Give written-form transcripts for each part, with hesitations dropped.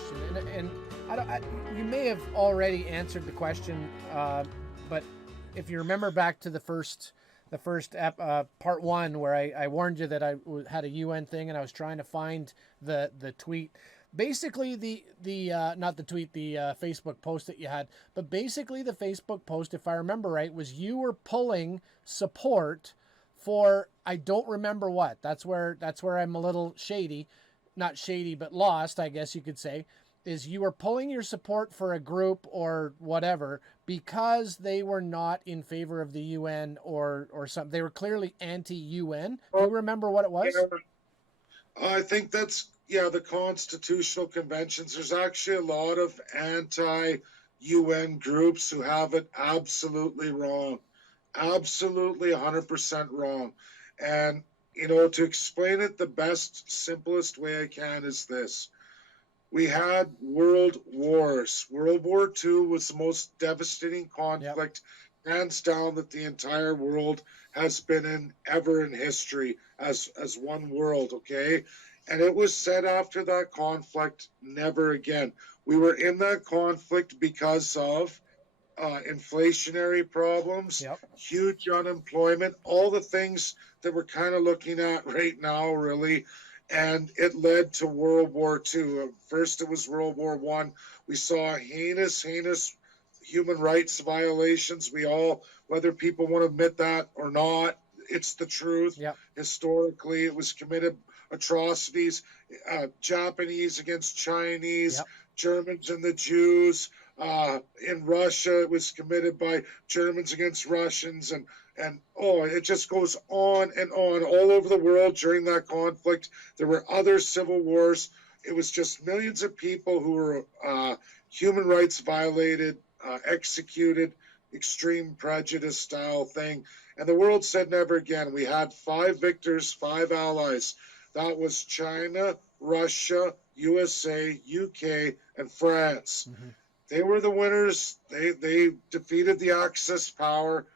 question, and you may have already answered the question, but if you remember back to the first part one, where I warned you that I had a UN thing and I was trying to find the tweet. Basically, the not the tweet, the Facebook post that you had, but basically the Facebook post, if I remember right, was you were pulling support for, I don't remember what. That's where I'm a little shady, not shady, but lost, I guess you could say. Is you were pulling your support for a group or whatever because they were not in favor of the UN or something. They were clearly anti-UN. Do you Well, remember what it was? yeah, I think that's, yeah, the constitutional conventions. There's actually a lot of anti-UN groups who have it absolutely wrong, absolutely 100% wrong. And, to explain it the best, simplest way I can is this. We had world wars. World War II was the most devastating Yep. conflict, hands down, that the entire world has been in ever in history as one world, okay? And it was said after that conflict, never again. We were in that conflict because of inflationary problems, Yep. huge unemployment, all the things that we're kind of looking at right now, really. And it led to World War II. First, it was World War One. We saw heinous, heinous human rights violations. We all, whether people want to admit that or not, it's the truth. Yep. Historically, it was committed atrocities, Japanese against Chinese, Yep. Germans and the Jews. In Russia, it was committed by Germans against Russians, and oh, it just goes on and on all over the world during that conflict. There were other civil wars. It was just millions of people who were human rights violated, executed, extreme prejudice style thing. And the world said never again. We had 5 victors, 5 allies. That was China, Russia, USA, UK, and France. Mm-hmm. They were the winners. They defeated the Axis power.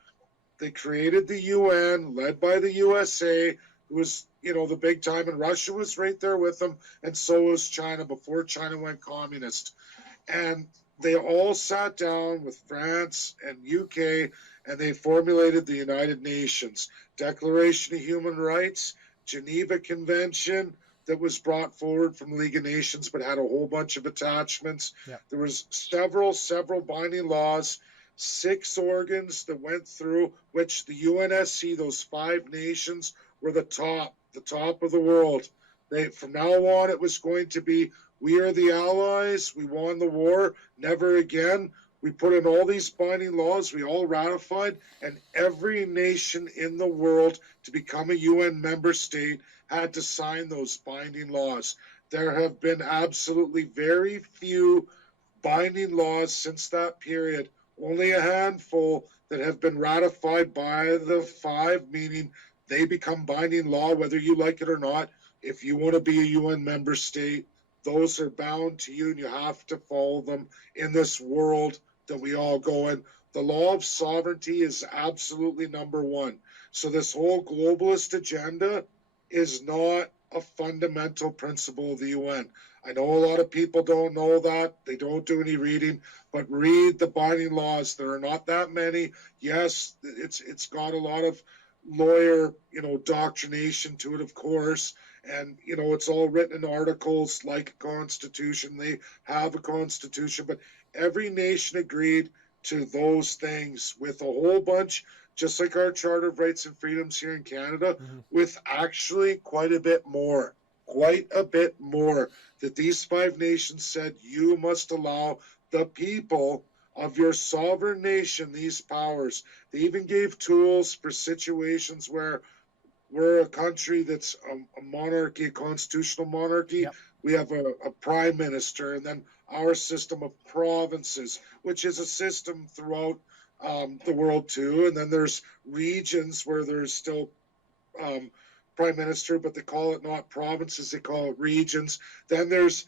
They created the UN, led by the USA, who was, the big time, and Russia was right there with them, and so was China before China went communist. And they all sat down with France and UK, and they formulated the United Nations Declaration of Human Rights, Geneva Convention, that was brought forward from League of Nations but had a whole bunch of attachments. Yep. There was several binding laws, 6 organs that went through, which the UNSC, those 5 nations, were the top of the world. From now on, it was going to be, we are the allies, we won the war, never again. We put in all these binding laws, we all ratified, and every nation in the world to become a UN member state had to sign those binding laws. There have been absolutely very few binding laws since that period, only a handful that have been ratified by the 5, meaning they become binding law whether you like it or not. If you want to be a UN member state, those are bound to you, and you have to follow them in this world that we all go in. The law of sovereignty is absolutely number one. So this whole globalist agenda is not a fundamental principle of the UN. I know a lot of people don't know that. They don't do any reading, but read the binding laws. There are not that many. Yes, it's got a lot of lawyer, doctrination to it, of course. And, it's all written in articles like a constitution. They have a constitution, but every nation agreed to those things with a whole bunch, just like our Charter of Rights and Freedoms here in Canada, Mm-hmm. with actually quite a bit more, that these 5 nations said you must allow the people of your sovereign nation these powers. They even gave tools for situations where we're a country that's a monarchy, a constitutional monarchy. Yep. We have a prime minister, and then our system of provinces, which is a system throughout the world too. And then there's regions where there's still prime minister, but they call it not provinces, they call it regions. Then there's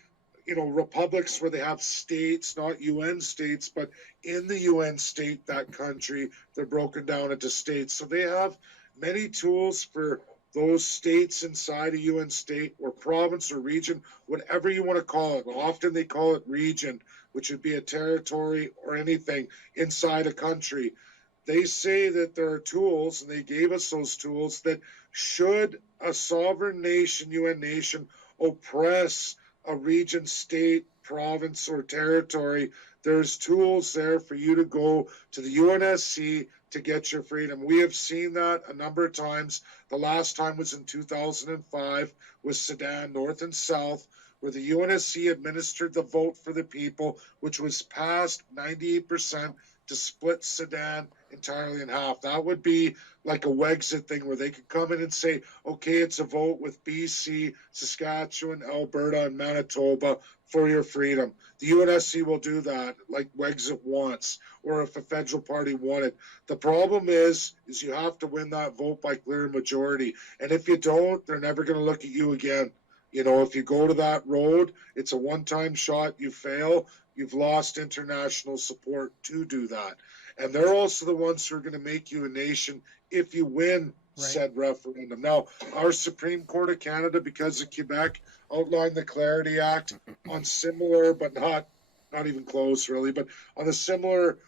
republics where they have states, not UN states, but in the UN state, that country, they're broken down into states. So they have many tools for those states inside a UN state or province or region, whatever you want to call it. Often they call it region, which would be a territory or anything inside a country. They say that there are tools, and they gave us those tools, that should a sovereign nation, UN nation, oppress a region, state, province, or territory, there's tools there for you to go to the UNSC to get your freedom. We have seen that a number of times. The last time was in 2005 with Sudan, North and South, where the UNSC administered the vote for the people, which was passed 98% to split Sudan entirely in half. That would be like a Wexit thing where they could come in and say, okay, it's a vote with BC, Saskatchewan, Alberta, and Manitoba for your freedom. The UNSC will do that like Wexit wants, or if a federal party wanted. The problem is you have to win that vote by clear majority. And if you don't, they're never going to look at you again. You know, if you go to that road, it's a one-time shot, you fail, you've lost international support to do that. And they're also the ones who are going to make you a nation if you win said referendum. Now, our Supreme Court of Canada, because of Quebec, outlined the Clarity Act on similar, but not even close really, but on the similar,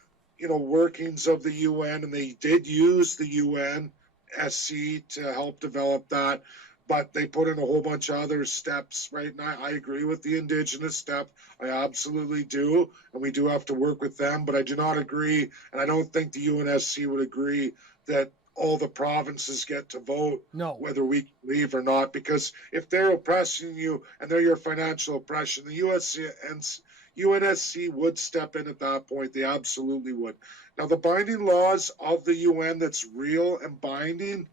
workings of the UN, and they did use the UNSC to help develop that. But they put in a whole bunch of other steps, right? And I agree with the Indigenous step. I absolutely do. And we do have to work with them. But I do not agree, and I don't think the UNSC would agree, that all the provinces get to vote whether we leave or not. Because if they're oppressing you and they're your financial oppression, the UNSC would step in at that point. They absolutely would. Now, the binding laws of the UN that's real and binding,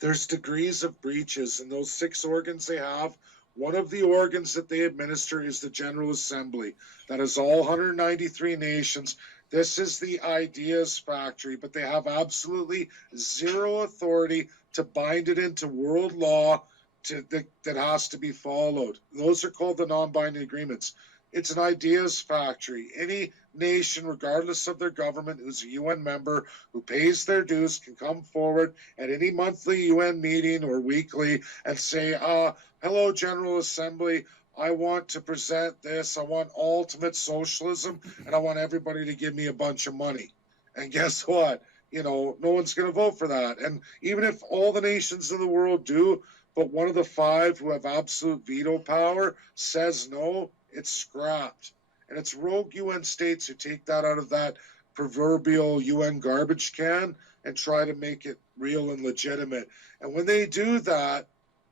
there's degrees of breaches, and those 6 organs they have, one of the organs that they administer is the General Assembly. That is all 193 nations. This is the ideas factory, but they have absolutely zero authority to bind it into world law that has to be followed. Those are called the non-binding agreements. It's an ideas factory. Any nation, regardless of their government, who's a UN member, who pays their dues, can come forward at any monthly UN meeting or weekly and say, hello, General Assembly, I want to present this. I want ultimate socialism, and I want everybody to give me a bunch of money. And guess what? No one's going to vote for that. And even if all the nations in the world do, but one of the 5 who have absolute veto power says no, it's scrapped. And it's rogue UN states who take that out of that proverbial UN garbage can and try to make it real and legitimate. And when they do that,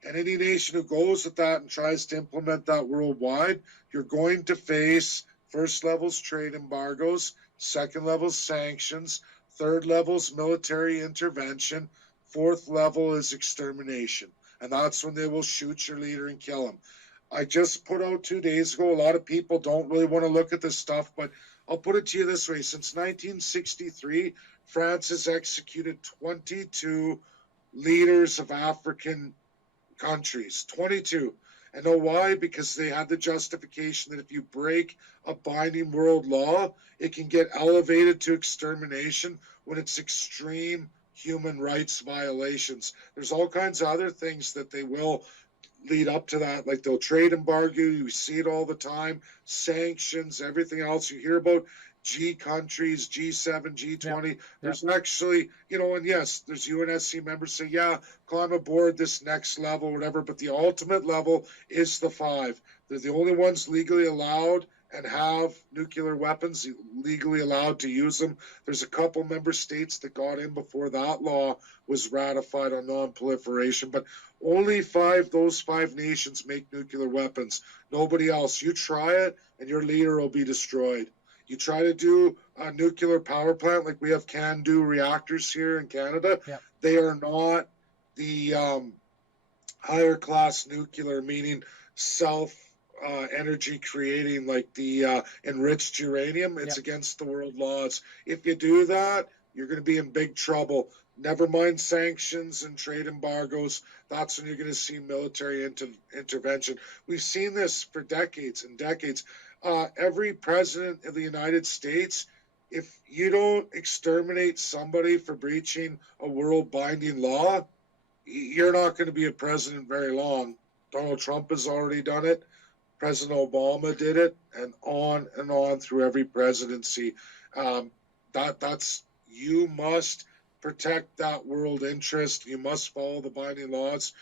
and any nation who goes with that and tries to implement that worldwide, you're going to face first levels trade embargoes, second levels sanctions, third levels military intervention, fourth level is extermination. And that's when they will shoot your leader and kill him. I just put out 2 days ago, a lot of people don't really want to look at this stuff, but I'll put it to you this way. Since 1963, France has executed 22 leaders of African countries. 22. And know why? Because they had the justification that if you break a binding world law, it can get elevated to extermination when it's extreme human rights violations. There's all kinds of other things that they will lead up to that, like they'll trade embargo. You see it all the time, sanctions, everything else you hear about. G countries, G7, G20. There's actually, and yes, there's UNSC members say, yeah, climb aboard this next level, whatever. But the ultimate level is the 5. They're the only ones legally allowed and have nuclear weapons, legally allowed to use them. There's a couple member states that got in before that law was ratified on non-proliferation, but only those 5 nations make nuclear weapons. Nobody else. You try it and your leader will be destroyed. You try to do a nuclear power plant like we have CANDU reactors here in Canada. They are not the higher class nuclear, meaning self energy creating, like the enriched uranium. It's against the world laws. If you do that, you're going to be in big trouble. Never mind sanctions and trade embargoes. That's when you're going to see military intervention. We've seen this for decades and decades. Every president of the United States, if you don't exterminate somebody for breaching a world binding law, you're not going to be a president very long. Donald Trump has already done it. President Obama did it, and on through every presidency. Um, that's you must protect that world interest. You must follow the binding laws.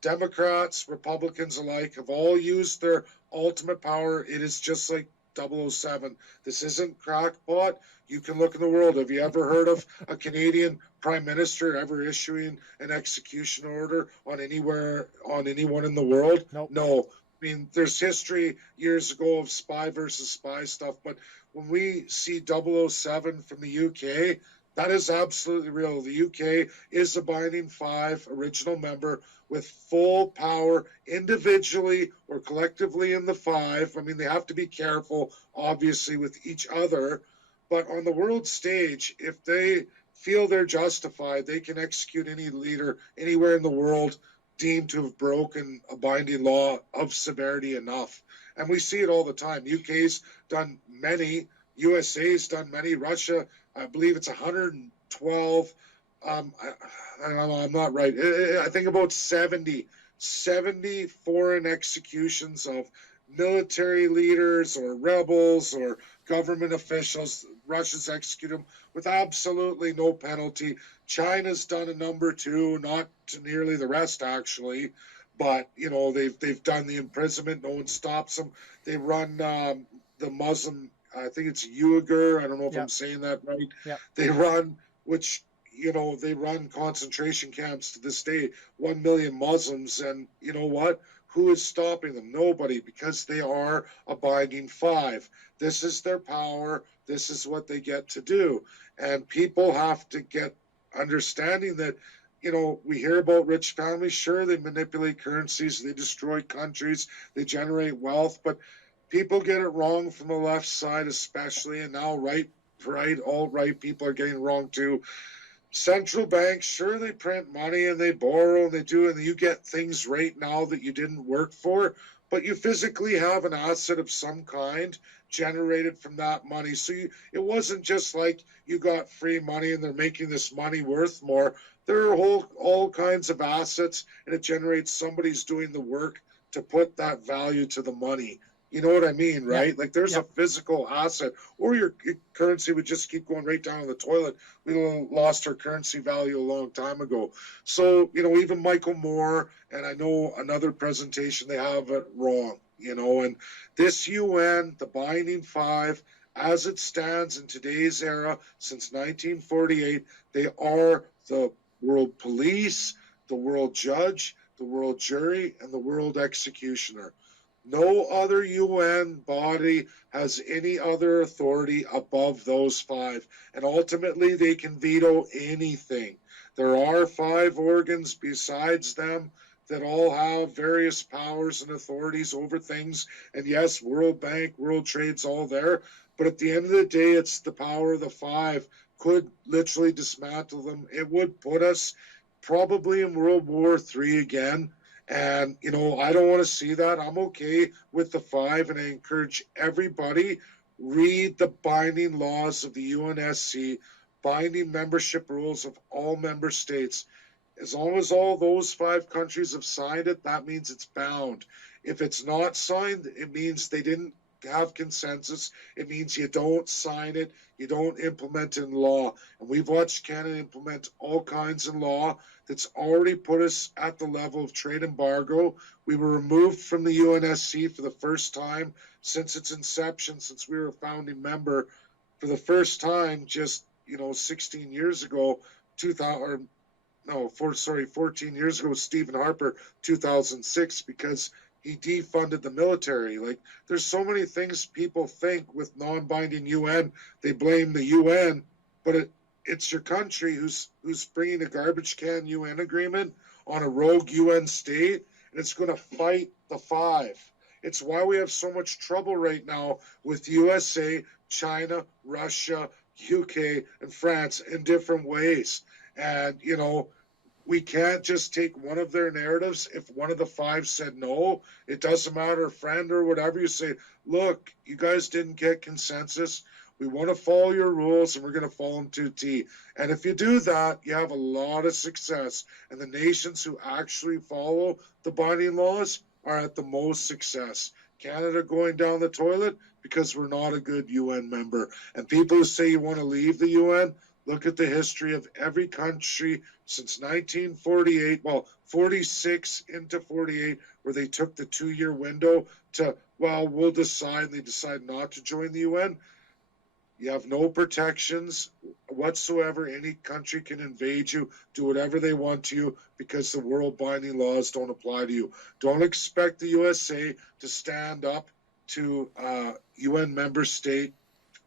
Democrats, Republicans alike have all used their ultimate power. It is just like 007. This isn't crackpot. You can look in the world. Have you ever heard of a Canadian prime minister ever issuing an execution order on anyone in the world? Nope. No. I mean, there's history years ago of spy versus spy stuff, but when we see 007 from the UK, that is absolutely real. The UK is a binding five original member with full power individually or collectively in the five. I mean, they have to be careful, obviously, with each other. But on the world stage, if they feel they're justified, they can execute any leader anywhere in the world deemed to have broken a binding law of severity enough. And we see it all the time. UK's done many, USA's done many, Russia, I believe it's 112. I'm not right. I think about 70 foreign executions of military leaders or rebels or government officials. Russia's executed them with absolutely no penalty. China's done a number too, not to nearly the rest actually, but they've done the imprisonment. No one stops them. They run the Muslim. I think it's Uyghur. I don't know if I'm saying that right. Yeah. They run, they run concentration camps to this day. 1 million Muslims, and you know what? Who is stopping them? Nobody, because they are abiding five. This is their power. This is what they get to do. And people have to get understanding that, we hear about rich families. Sure, they manipulate currencies. They destroy countries. They generate wealth. But people get it wrong from the left side especially. And now alt-right people are getting it wrong too. Central banks, sure, they print money and they borrow and they do, and you get things right now that you didn't work for, but you physically have an asset of some kind generated from that money. So it wasn't just like you got free money and they're making this money worth more. There are all kinds of assets, and it generates somebody's doing the work to put that value to the money. You know what I mean, right? Like there's a physical asset, or your currency would just keep going right down the toilet. We lost our currency value a long time ago. So, even Michael Moore, and I know another presentation, they have it wrong, and this UN, the binding five, as it stands in today's era, since 1948, they are the world police, the world judge, the world jury, and the world executioner. No other UN body has any other authority above those five, and ultimately they can veto anything. There are five organs besides them that all have various powers and authorities over things, and yes, World Bank, World Trade's all there, but at the end of the day, it's the power of the five could literally dismantle them. It would put us probably in World War III again. And, I don't want to see that. I'm okay with the five, and I encourage everybody, read the binding laws of the UNSC, binding membership rules of all member states. As long as all those five countries have signed it, that means it's bound. If it's not signed, it means they didn't have consensus. It means you don't sign it, you don't implement it in law. And we've watched Canada implement all kinds of law that's already put us at the level of trade embargo. We were removed from the UNSC for the first time since its inception, since we were a founding member, for the first time just 16 years ago, 14 years ago, Stephen Harper, 2006, because he defunded the military. Like, there's so many things people think with non-binding UN. They blame the UN, but it's your country who's bringing a garbage can UN agreement on a rogue UN state, and it's going to fight the five. It's why we have so much trouble right now with USA, China, Russia, UK, and France in different ways. And, we can't just take one of their narratives. If one of the five said no, it doesn't matter, friend or whatever, you say, look, you guys didn't get consensus. We want to follow your rules, and we're going to follow them to a T. And if you do that, you have a lot of success. And the nations who actually follow the binding laws are at the most success. Canada going down the toilet because we're not a good UN member. And people who say you want to leave the UN, look at the history of every country since 1948, well, 46 into 48, where they took the 2-year window to, well, we'll decide, and they decide not to join the UN. You have no protections whatsoever. Any country can invade you, do whatever they want to you, because the world binding laws don't apply to you. Don't expect the USA to stand up to a UN member state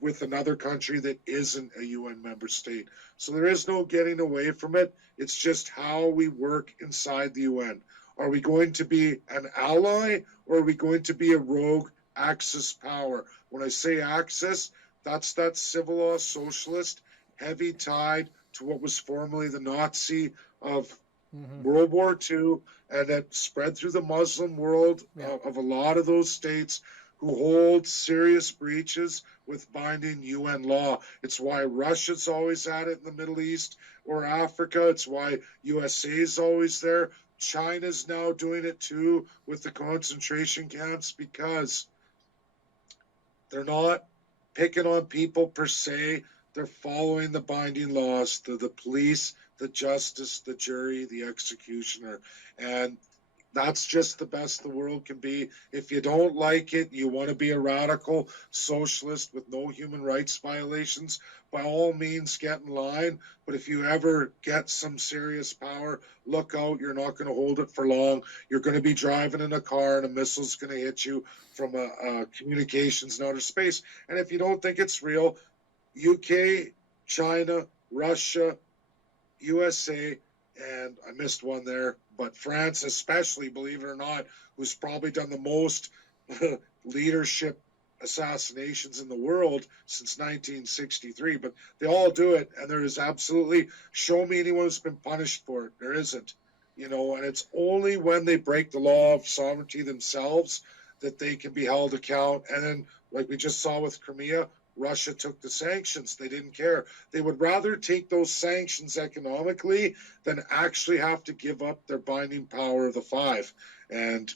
with another country that isn't a UN member state. So there is no getting away from it. It's just how we work inside the UN. Are we going to be an ally, or are we going to be a rogue Axis power? When I say Axis, that's that civil law socialist, heavy tied to what was formerly the Nazi of World War II, and that spread through the Muslim world of a lot of those states who hold serious breaches with binding UN law. It's why Russia's always at it in the Middle East or Africa. It's why USA is always there. China's now doing it too with the concentration camps, because they're not picking on people per se. They're following the binding laws, the police, the justice, the jury, the executioner. And that's just the best the world can be. If you don't like it, you want to be a radical socialist with no human rights violations, by all means get in line. But if you ever get some serious power, look out. You're not going to hold it for long. You're going to be driving in a car and a missile's going to hit you from a communications in outer space. And if you don't think it's real, UK, China, Russia, USA, and I missed one there, but France especially, believe it or not, who's probably done the most leadership assassinations in the world since 1963. But they all do it, and there is absolutely, show me anyone who's been punished for it. There isn't. And it's only when they break the law of sovereignty themselves that they can be held account. And then, like we just saw with Crimea, Russia took the sanctions. They didn't care. They would rather take those sanctions economically than actually have to give up their binding power of the five. And,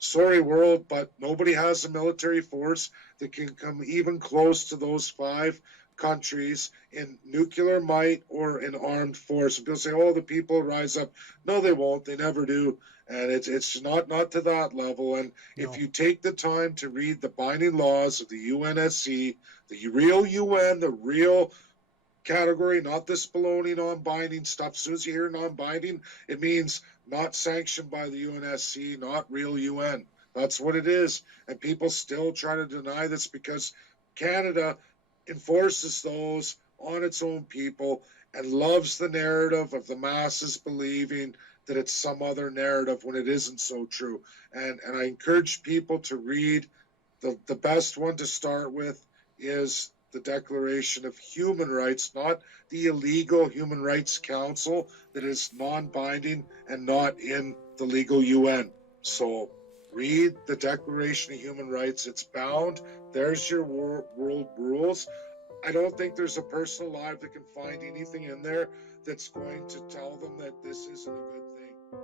sorry, world, but nobody has a military force that can come even close to those five countries in nuclear might or in armed force. And people say, oh, the people rise up. No, they won't. They never do. And it's not to that level. And if you take the time to read the binding laws of the UNSC, the real UN, the real category, not this baloney non-binding stuff. As soon as you hear non-binding, it means not sanctioned by the UNSC, not real UN. That's what it is. And people still try to deny this because Canada enforces those on its own people and loves the narrative of the masses believing that it's some other narrative when it isn't so true. And I encourage people to read the best one to start with is the Declaration of Human Rights, not the illegal Human Rights Council that is non-binding and not in the legal UN. So read the Declaration of Human Rights. It's bound. There's your world rules. I don't think there's a person alive that can find anything in there that's going to tell them that this isn't a good thing.